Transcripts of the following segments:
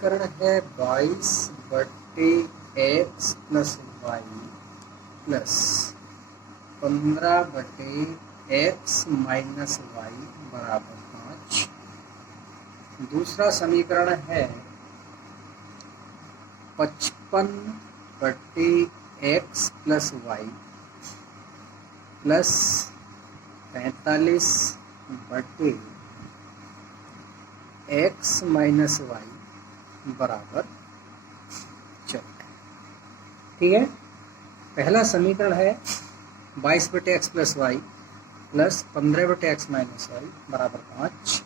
समीकरण है 22/x plus y plus 15/x minus y बराबर 5। दूसरा समीकरण है 55/x plus y plus 45/x minus y बराबर 14। ठीक है। पहला समीकरण है 22/x plus y plus 15/x minus y बराबर 5।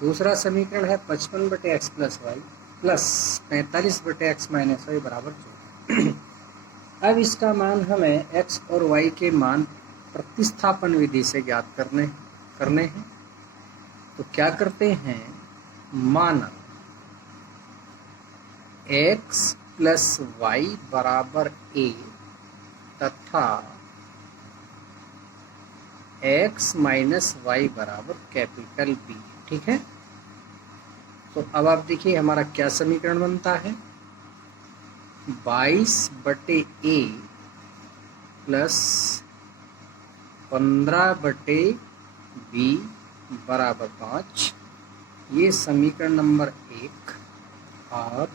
दूसरा समीकरण है 55/x plus y plus 45/x minus y बराबर 14। अब इसका मान हमें x और y के मान प्रतिस्थापन विधि से ज्ञात करने हैं। तो क्या करते हैं, माना x प्लस वाई बराबर a तथा x माइनस वाई बराबर कैपिटल B। ठीक है। तो अब आप देखिए हमारा क्या समीकरण बनता है, 22/a प्लस 15/b बराबर 5, ये समीकरण नंबर 1। और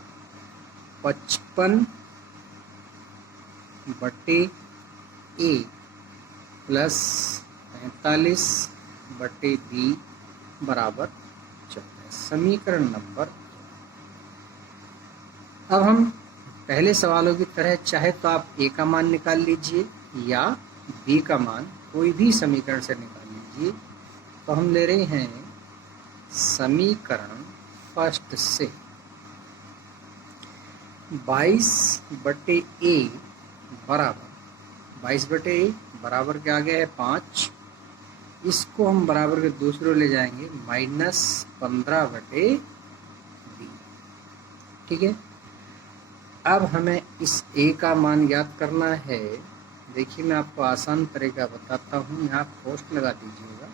55/a प्लस 45/b बराबर 14, समीकरण नंबर। अब हम पहले सवालों की तरह चाहे तो आप a का मान निकाल लीजिए या b का मान कोई भी समीकरण से निकाल लीजिए। तो हम ले रहे हैं समीकरण फर्स्ट से 22/a बराबर 22/a बराबर के आगे है 5, इसको हम बराबर के दूसरे ले जाएंगे माइनस 15/b। ठीक है। अब हमें इस a का मान ज्ञात करना है। देखिए मैं आपको आसान तरीका बताता हूँ, यहाँ पोस्ट लगा दीजिएगा।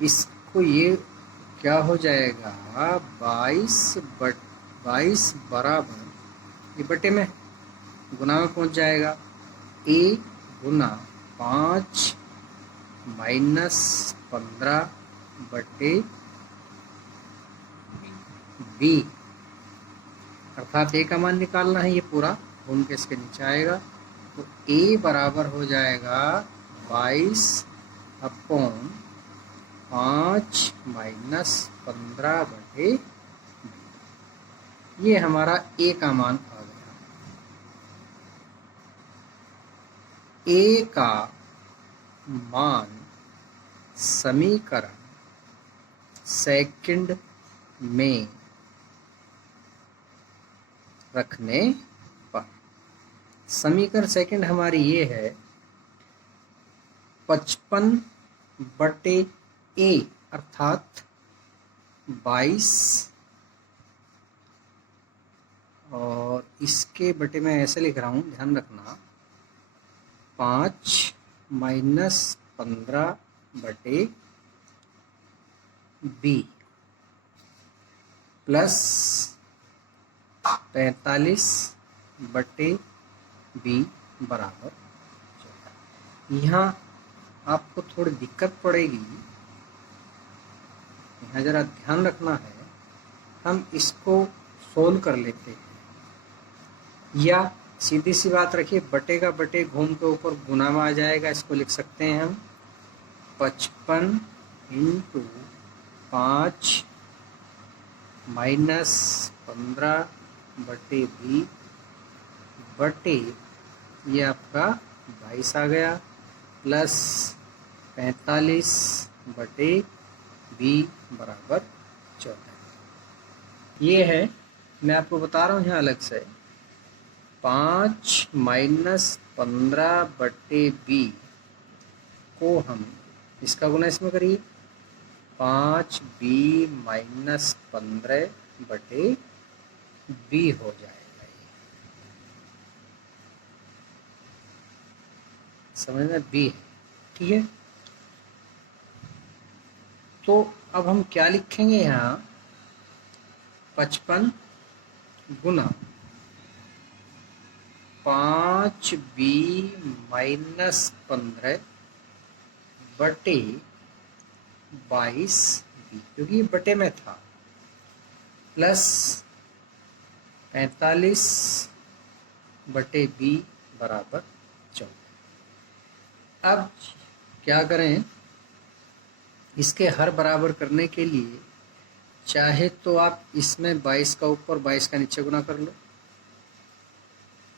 इसको ये क्या हो जाएगा, 22 बराबर ये बटे में गुना में पहुँच जाएगा, a गुना 5 माइनस 15/b, अर्थात a का मान निकालना है। ये पूरा घूम के इसके नीचे आएगा। तो a बराबर हो जाएगा 22/5 माइनस 15/b। ये हमारा a का मान आ गया। a का मान समीकरण सेकंड में रखने पर, समीकरण सेकंड हमारी ये है 55/a अर्थात 22, और इसके बटे में ऐसे लिख रहा हूँ, ध्यान रखना, 5 माइनस 15/b प्लस 45/b बराबर 14। यहाँ आपको थोड़ी दिक्कत पड़ेगी, यहाँ जरा ध्यान रखना है। हम इसको सोल्व कर लेते हैं, या सीधी सी बात रखिए, बटे का बटे घूम के ऊपर गुना में आ जाएगा। इसको लिख सकते हैं हम 55 × 5 माइनस 15/b बटे ये आपका 22 आ गया प्लस 45/b बराबर 14। ये है, मैं आपको बता रहा हूँ यहाँ अलग से, 5 माइनस 15/b को हम इसका गुना इसमें करिए, 5b माइनस 15/b हो जाएगा। समझ में b है। ठीक है। तो अब हम क्या लिखेंगे यहाँ, 55 गुना 5b माइनस 15 बटे 22b, क्योंकि ये बटे में था, प्लस 45 बटे b बराबर 14। अब क्या करें, इसके हर बराबर करने के लिए चाहे तो आप इसमें 22 का ऊपर 22 का नीचे गुना कर लो,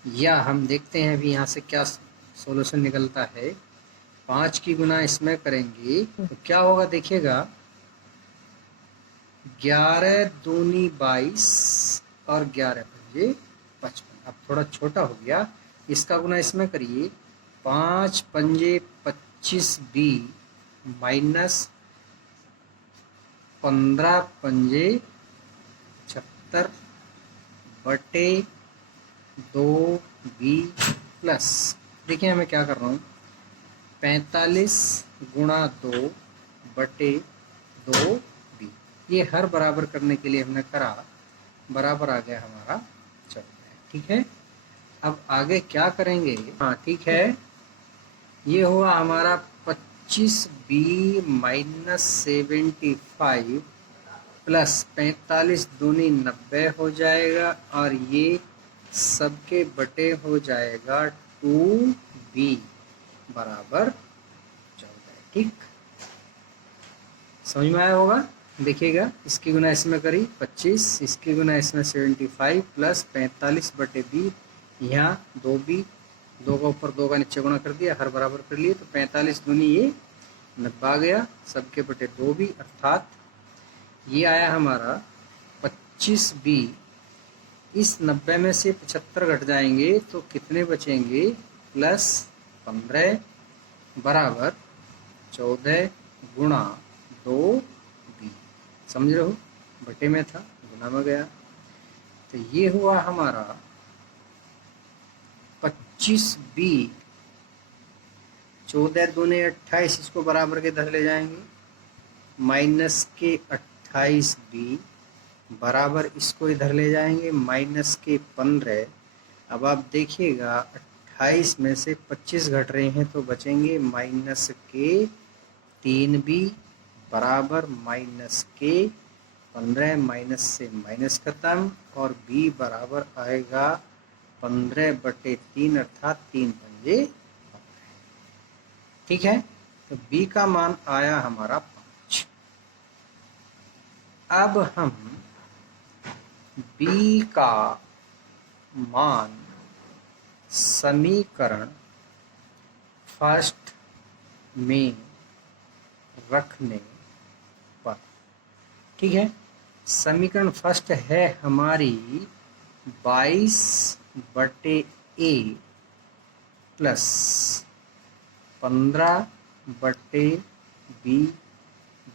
या हम देखते हैं अभी यहाँ से क्या सॉल्यूशन निकलता है। 5 की गुना इसमें करेंगे तो क्या होगा देखिएगा, 11 दूनी 22 और 11 पंजे 55। अब थोड़ा छोटा हो गया, इसका गुना इसमें करिए, 5 पंजे 25b माइनस 15 पंजे 76 बटे 2b प्लस, देखिए मैं क्या कर रहा हूँ, 45 गुणा 2 बटे 2b। ये हर बराबर करने के लिए हमने करा, बराबर आ गया हमारा 14। ठीक है, अब आगे क्या करेंगे, हाँ ठीक है, ये हुआ हमारा 25b माइनस 75 प्लस 45 दूनी 90 हो जाएगा, और ये सबके बटे हो जाएगा 2b बराबर 14। ठीक, समझ में आया होगा। देखिएगा, इसकी गुना इसमें करी 25, इसकी गुना इसमें 75 प्लस 45 बटे b, यहाँ 2b, 2 का ऊपर 2 का नीचे गुना कर दिया, हर बराबर कर लिए, तो 45 दूनी ये 90 आ गया, सबके बटे 2b, अर्थात ये आया हमारा 25b। इस 90 में से 75 घट जाएंगे तो कितने बचेंगे, प्लस 15 बराबर 14 गुणा 2b। समझ रहे हो, बटे में था, गुना में गया, तो ये हुआ हमारा 25b, 14 दूने 28, इसको बराबर के इधर ले जाएंगे, माइनस के 28b बराबर इसको इधर ले जाएंगे, माइनस के 15। अब आप देखिएगा 28 में से 25 घट रहे हैं तो बचेंगे माइनस के 3b बराबर माइनस के 15, माइनस से माइनस खत्म, और b बराबर आएगा 15 बटे 3, अर्थात 3 पंजे 15। ठीक है, तो b का मान आया हमारा 5। अब हम b का मान समीकरण फर्स्ट में रखने पर, ठीक है, समीकरण फर्स्ट है हमारी 22 बटे a प्लस 15 बटे b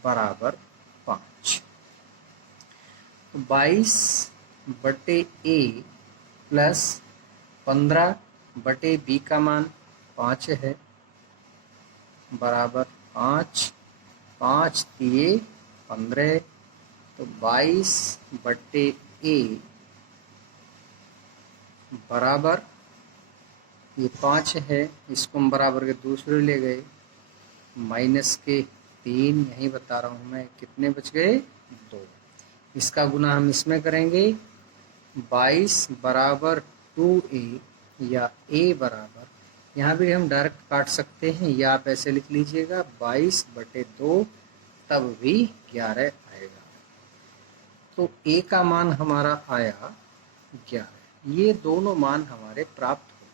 बराबर 5। 22 बटे a प्लस 15 बटे b का मान 5 है, बराबर 5, 5 दिए 15, तो 22 बटे a बराबर, ये 5 है, इसको हम बराबर के दूसरे ले गए, माइनस के 3, यही बता रहा हूँ मैं, कितने बच गए, 2। इसका गुना हम इसमें करेंगे, 22 बराबर 2a, या a बराबर, यहाँ भी हम डायरेक्ट काट सकते हैं, या आप ऐसे लिख लीजिएगा 22 बटे 2, तब भी 11 आएगा। तो a का मान हमारा आया 11। ये दोनों मान हमारे प्राप्त हो गए।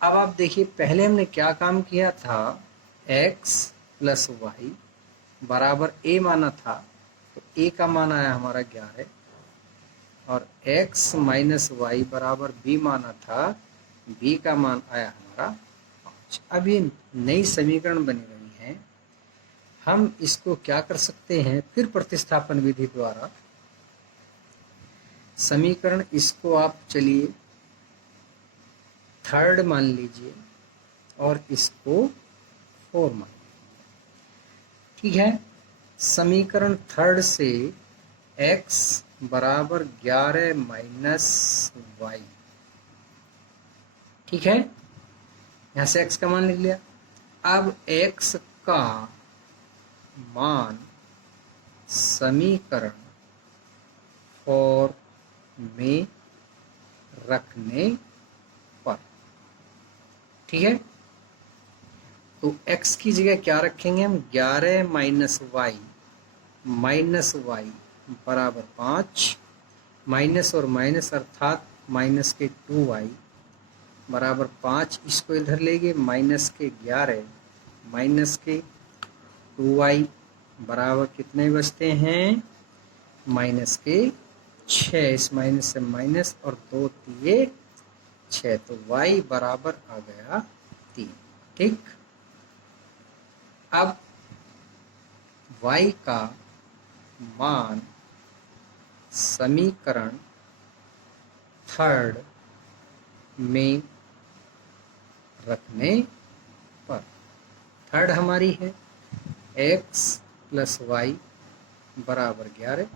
अब आप देखिए, पहले हमने क्या काम किया था, x प्लस वाई बराबर a माना था, तो a का मान आया हमारा 11, और x माइनस वाई बराबर b माना था, b का मान आया हमारा 5। अब ये नई समीकरण बनी रही है, हम इसको क्या कर सकते हैं, फिर प्रतिस्थापन विधि द्वारा समीकरण, इसको आप चलिए थर्ड मान लीजिए और इसको 4 मान लीजिए। ठीक है, समीकरण थर्ड से x बराबर 11 माइनस वाई। ठीक है, यहाँ से x का मान लिख लिया। अब x का मान समीकरण 4 में रखने पर, ठीक है, तो x की जगह क्या रखेंगे हम, 11 माइनस वाई बराबर 5, माइनस और माइनस अर्थात माइनस के 2y बराबर 5, इसको इधर लेंगे, माइनस के 11 माइनस के 2y बराबर कितने बचते हैं, माइनस के 6, इस माइनस से माइनस और 2 दिए 6, तो y बराबर आ गया 3। ठीक, अब y का मान समीकरण 3 में रखने पर, 3 हमारी है x प्लस वाई बराबर 11,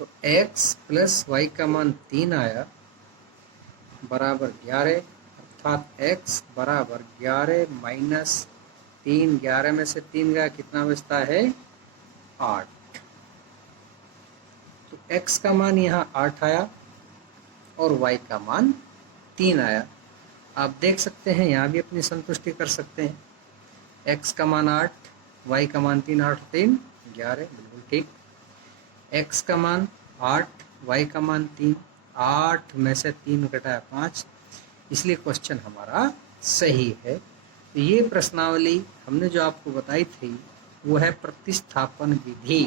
तो x प्लस वाई का मान 3 आया बराबर 11, अर्थात x बराबर 11 माइनस 3, 11 में से 3 गया कितना बचता है, 8। तो x का मान यहाँ 8 आया और y का मान 3 आया। आप देख सकते हैं यहाँ भी अपनी संतुष्टि कर सकते हैं, x का मान 8, y का मान 3, 8 3 11, बिल्कुल ठीक। x का मान 8, y का मान 3, 8 में से 3 घटाया 5, इसलिए क्वेश्चन हमारा सही है। तो ये प्रश्नावली हमने जो आपको बताई थी वो है प्रतिस्थापन विधि।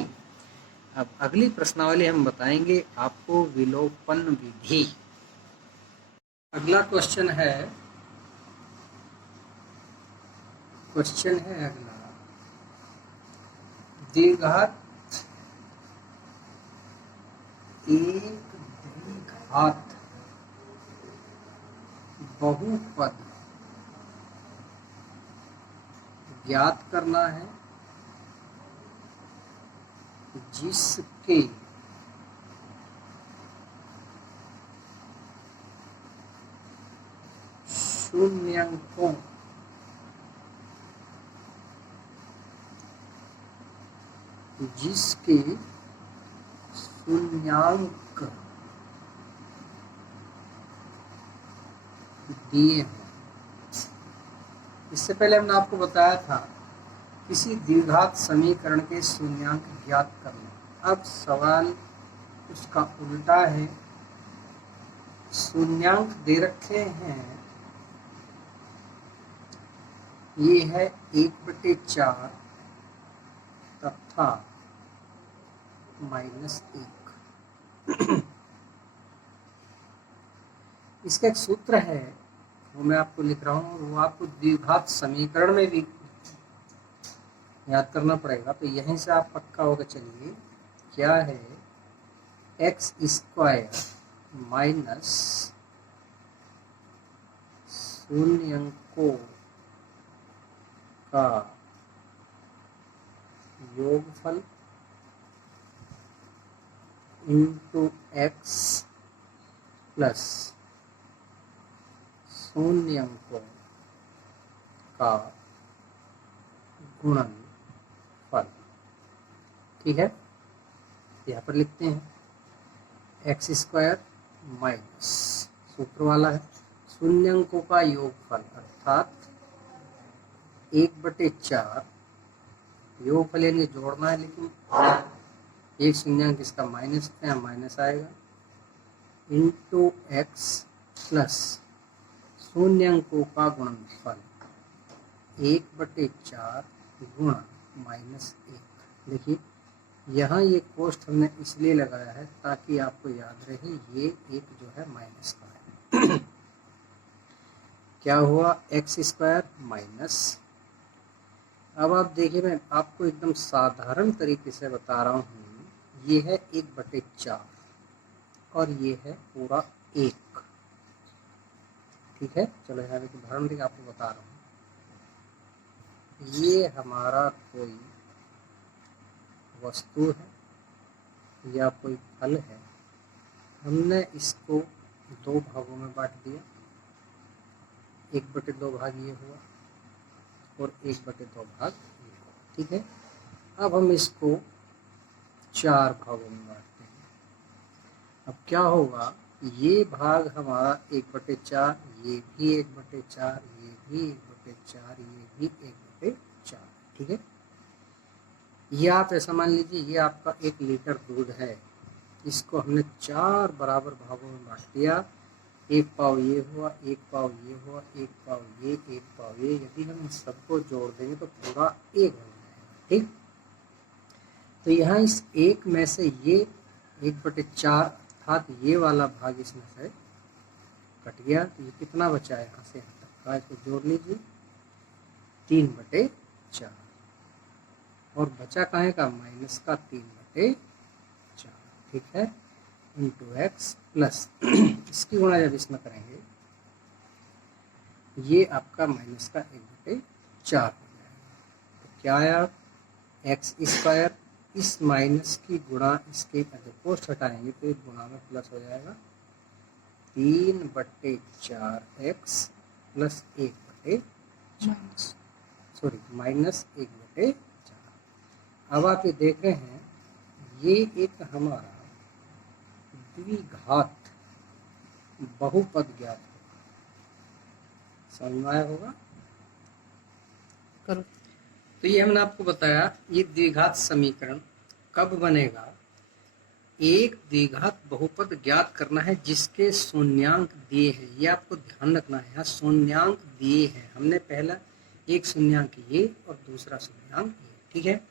अब अगली प्रश्नावली हम बताएंगे आपको विलोपन विधि। अगला क्वेश्चन है अगला, द्विघात एक द्विघात बहुपद ज्ञात करना है जिसके शून्यंकों शून्याङ्क दिए हैं। इससे पहले हमने आपको बताया था किसी द्विघात समीकरण के शून्याङ्क ज्ञात करना। अब सवाल उसका उल्टा है, शून्याङ्क दे रखे हैं, ये है 1/4 तथा -1। इसका एक सूत्र है, वो मैं आपको लिख रहा हूँ, वो आपको द्विघात समीकरण में भी याद करना पड़ेगा। तो यहीं से आप पक्का होकर चलिए, क्या है, x² माइनस शून्यंकों का योगफल इंटू x प्लस शून्यंकों का गुणनफल। ठीक है, यहाँ पर लिखते हैं x² माइनस, सूत्र वाला है, शून्यंकों का योगफल अर्थात 1/4, योगफल यानी जोड़ना है, लेकिन एक शून्यंक इसका माइनस है, माइनस आएगा, इंटू x प्लस शून्यंकों का गुणनफल 1/4 गुणा -1। देखिए यहाँ ये कोष्ठ हमने इसलिए लगाया है ताकि आपको याद रहे ये एक जो है माइनस का है। क्या हुआ, x² माइनस, अब आप देखिए मैं आपको एकदम साधारण तरीके से बता रहा हूँ, ये है 1/4 और ये है पूरा 1। ठीक है, चलो यहाँ एक उदाहरण देकर आपको बता रहा हूँ, ये हमारा कोई वस्तु है या कोई फल है, हमने इसको दो भागों में बांट दिया, 1/2 भाग ये हुआ और 1/2 भाग ये हुआ, ठीक है। अब हम इसको 4 भागों में बांटते हैं। अब क्या होगा, ये भाग हमारा 1/4, ये भी 1/4, ये भी 1/4, ये भी 1/4, ठीक है। ये आप ऐसा मान लीजिए ये आपका 1 लीटर दूध है, इसको हमने 4 बराबर भागों में बांट दिया। 1 पाव ये हुआ, 1 पाव ये हुआ, 1 पाव ये, 1 पाव ये। यदि हम सबको जोड़ देंगे तो पूरा 1 हो जाएगा, ठीक। तो यहाँ इस 1 में से ये 1/4 अर्थात ये वाला भाग इसमें से कट गया, तो ये कितना बचा है यहाँ से यहाँ तक का, इसको जोड़ लीजिए 3/4 और बचा कहाँ का, माइनस का 3/4, ठीक है, इंटू एक्स प्लस इसकी गुणा जब इसमें करेंगे ये आपका माइनस का 1/4 हो जाएगा। तो क्या आया, x², इस माइनस की गुणा इसके पोस्ट हटाएंगे तो एक गुणा में प्लस हो जाएगा, 3/4x प्लस 1/4, सॉरी माइनस 1/4। अब आप ये देख रहे हैं ये एक हमारा द्विघात बहुपद ज्ञात होगा, समझ में आया होगा। करो तो ये हमने आपको बताया ये द्विघात समीकरण कब बनेगा, एक द्विघात बहुपद ज्ञात करना है जिसके शून्यांक दिए हैं। ये आपको ध्यान रखना है, यहाँ शून्यांक दिए हैं, हमने पहला एक शून्यांक ये और दूसरा शून्यांक ये, ठीक है।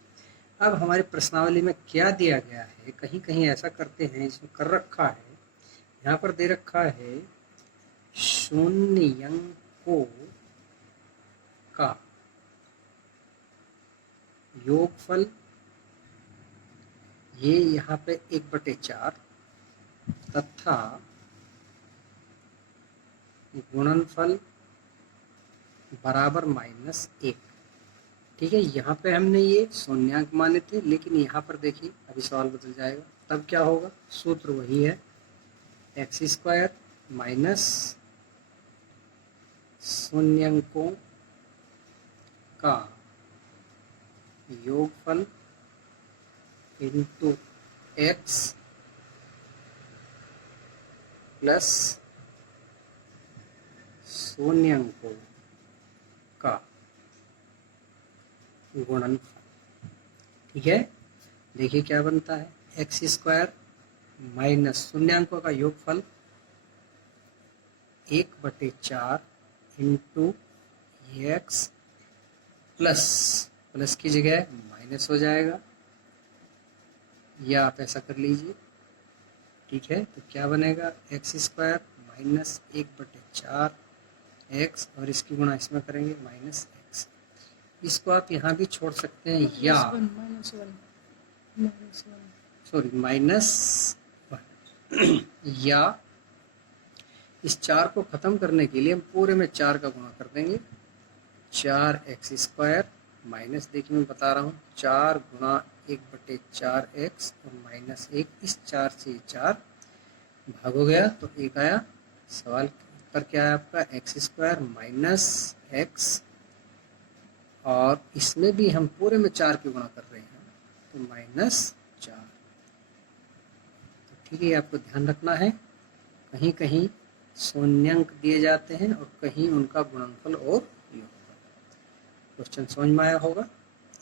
अब हमारी प्रश्नावली में क्या दिया गया है, कहीं कहीं ऐसा करते हैं, इसमें कर रखा है, यहाँ पर दे रखा है शून्यंकों का योगफल, ये यहाँ पे 1/4 तथा गुणनफल बराबर -1, ठीक है। यहाँ पे हमने ये शून्यांक माने थे, लेकिन यहाँ पर देखिए अभी सवाल बदल जाएगा, तब क्या होगा, सूत्र वही है, x² माइनस शून्यंकों का योगफल इंटू x प्लस शून्यंकों का गुणनफल, ठीक है। देखिए क्या बनता है, x² माइनस शून्यंकों का योगफल 1/4 इंटू x प्लस की जगह माइनस हो जाएगा, या आप ऐसा कर लीजिए, ठीक है। तो क्या बनेगा, x² माइनस 1/4 x और इसकी गुणा इसमें करेंगे -x। इसको आप यहाँ भी छोड़ सकते हैं, या सॉरी -1 या इस 4 को खत्म करने के लिए हम पूरे में 4 का गुणा कर देंगे, 4x² माइनस, देखिए मैं बता रहा हूँ 4 गुणा 1/4x और -1, इस 4 से 4 भाग हो गया तो 1 आया। सवाल उत्तर क्या है आपका, x² माइनस x और इसमें भी हम पूरे में 4 की गुणा कर रहे हैं तो -4। तो ठीक है, आपको ध्यान रखना है, कहीं कहीं शून्यंक दिए जाते हैं और कहीं उनका गुणनफल और योगफल। क्वेश्चन समझ में आया होगा।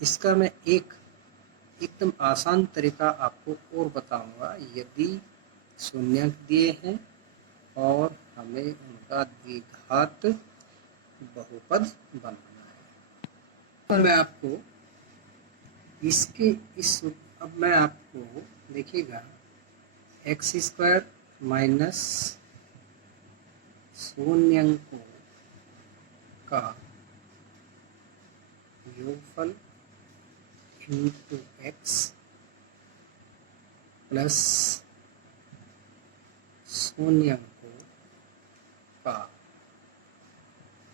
इसका मैं एकदम आसान तरीका आपको और बताऊंगा, यदि शून्यंक दिए हैं और हमें उनका द्विघात बहुपद बनाना है, तो मैं आपको अब मैं आपको देखिएगा, x² माइनस शून्यंकों का योगफल इंटू x प्लस शून्यंकों का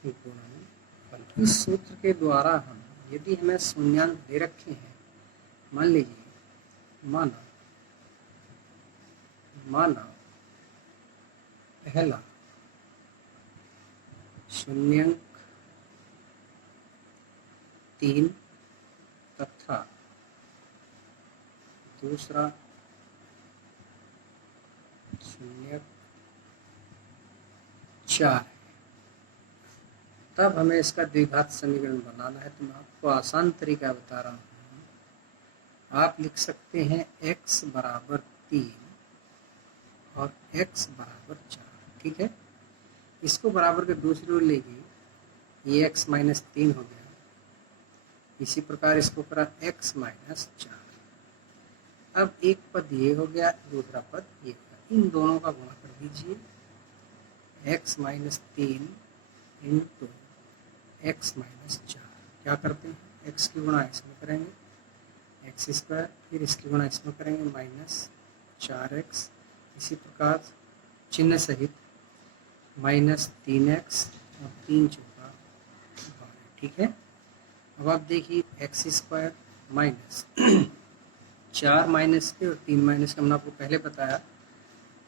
गुणनफल। इस सूत्र के द्वारा हम, यदि हमें शून्यंक दे रखे हैं, मान लीजिए माना माना पहला शून्यंक 3 तथा दूसरा शून्यंक 4 है, तब हमें इसका द्विघात समीकरण बनाना है। तो मैं आपको आसान तरीका बता रहा हूँ। आप लिख सकते हैं x बराबर 3 और x बराबर 4। ठीक है, इसको बराबर के दूसरी ओर ले गई, ये x माइनस 3 हो गया। इसी प्रकार इसको करा x माइनस 4। अब एक पद ये हो गया, दूसरा पद ये हो गया। इन दोनों का गुणा कर दीजिए, x minus 3 into x minus 4। क्या करते हैं, x की गुणा इसमें करेंगे एक्स स्क्वायर, फिर इसकी गुणा इसमें करेंगे माइनस 4x। इसी प्रकार चिन्ह सहित माइनस 3x और 3 चौका 12। ठीक है, अब आप देखिए एक्स स्क्वायर माइनस 4 माइनस के और 3 माइनस के, हमने आपको पहले बताया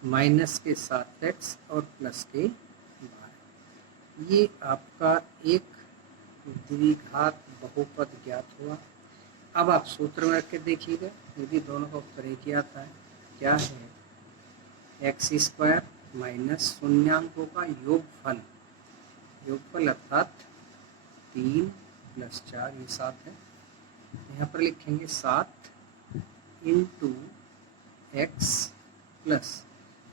माइनस के 7x और प्लस के 12। ये आपका एक द्विघात बहुपद ज्ञात हुआ। अब आप सूत्र में रख के देखिएगा, यदि दोनों का उत्तर एक ही आता है। क्या है, एक्स स्क्वायर माइनस शून्यांकों का योगफल, योगफल अर्थात 3 प्लस 4 ये 7 है। यहाँ पर लिखेंगे 7 इंटू एक्स प्लस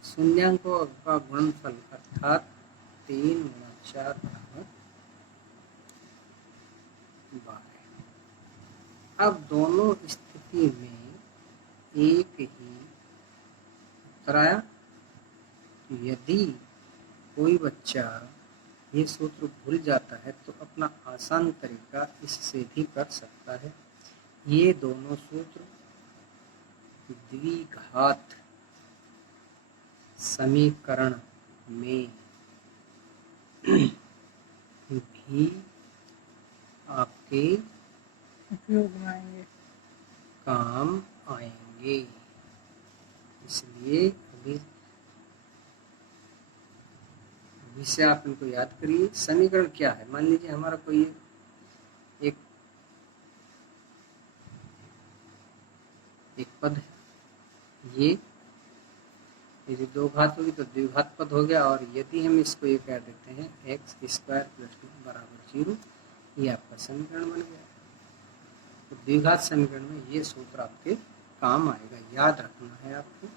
शून्यांकों का गुणनफल अर्थात 3 गुणा 4 बराबर 12। अब दोनों स्थिति में एक ही उत्तर आया। यदि कोई बच्चा ये सूत्र भूल जाता है तो अपना आसान तरीका इससे भी कर सकता है। ये दोनों सूत्र द्विघात समीकरण में भी आपके उपयोग में आएंगे, काम आएंगे। इसलिए अभी से आप इनको याद करिए। समीकरण क्या है, मान लीजिए हमारा कोई एक पद है, ये यदि दो घात होगी तो द्विघात पद हो गया, और यदि हम इसको ये कह देते हैं एक्स स्क्वायर प्लस 2 बराबर 0, ये आपका समीकरण बन गया। तो द्विघात समीकरण में ये सूत्र आपके काम आएगा, याद रखना है आपको।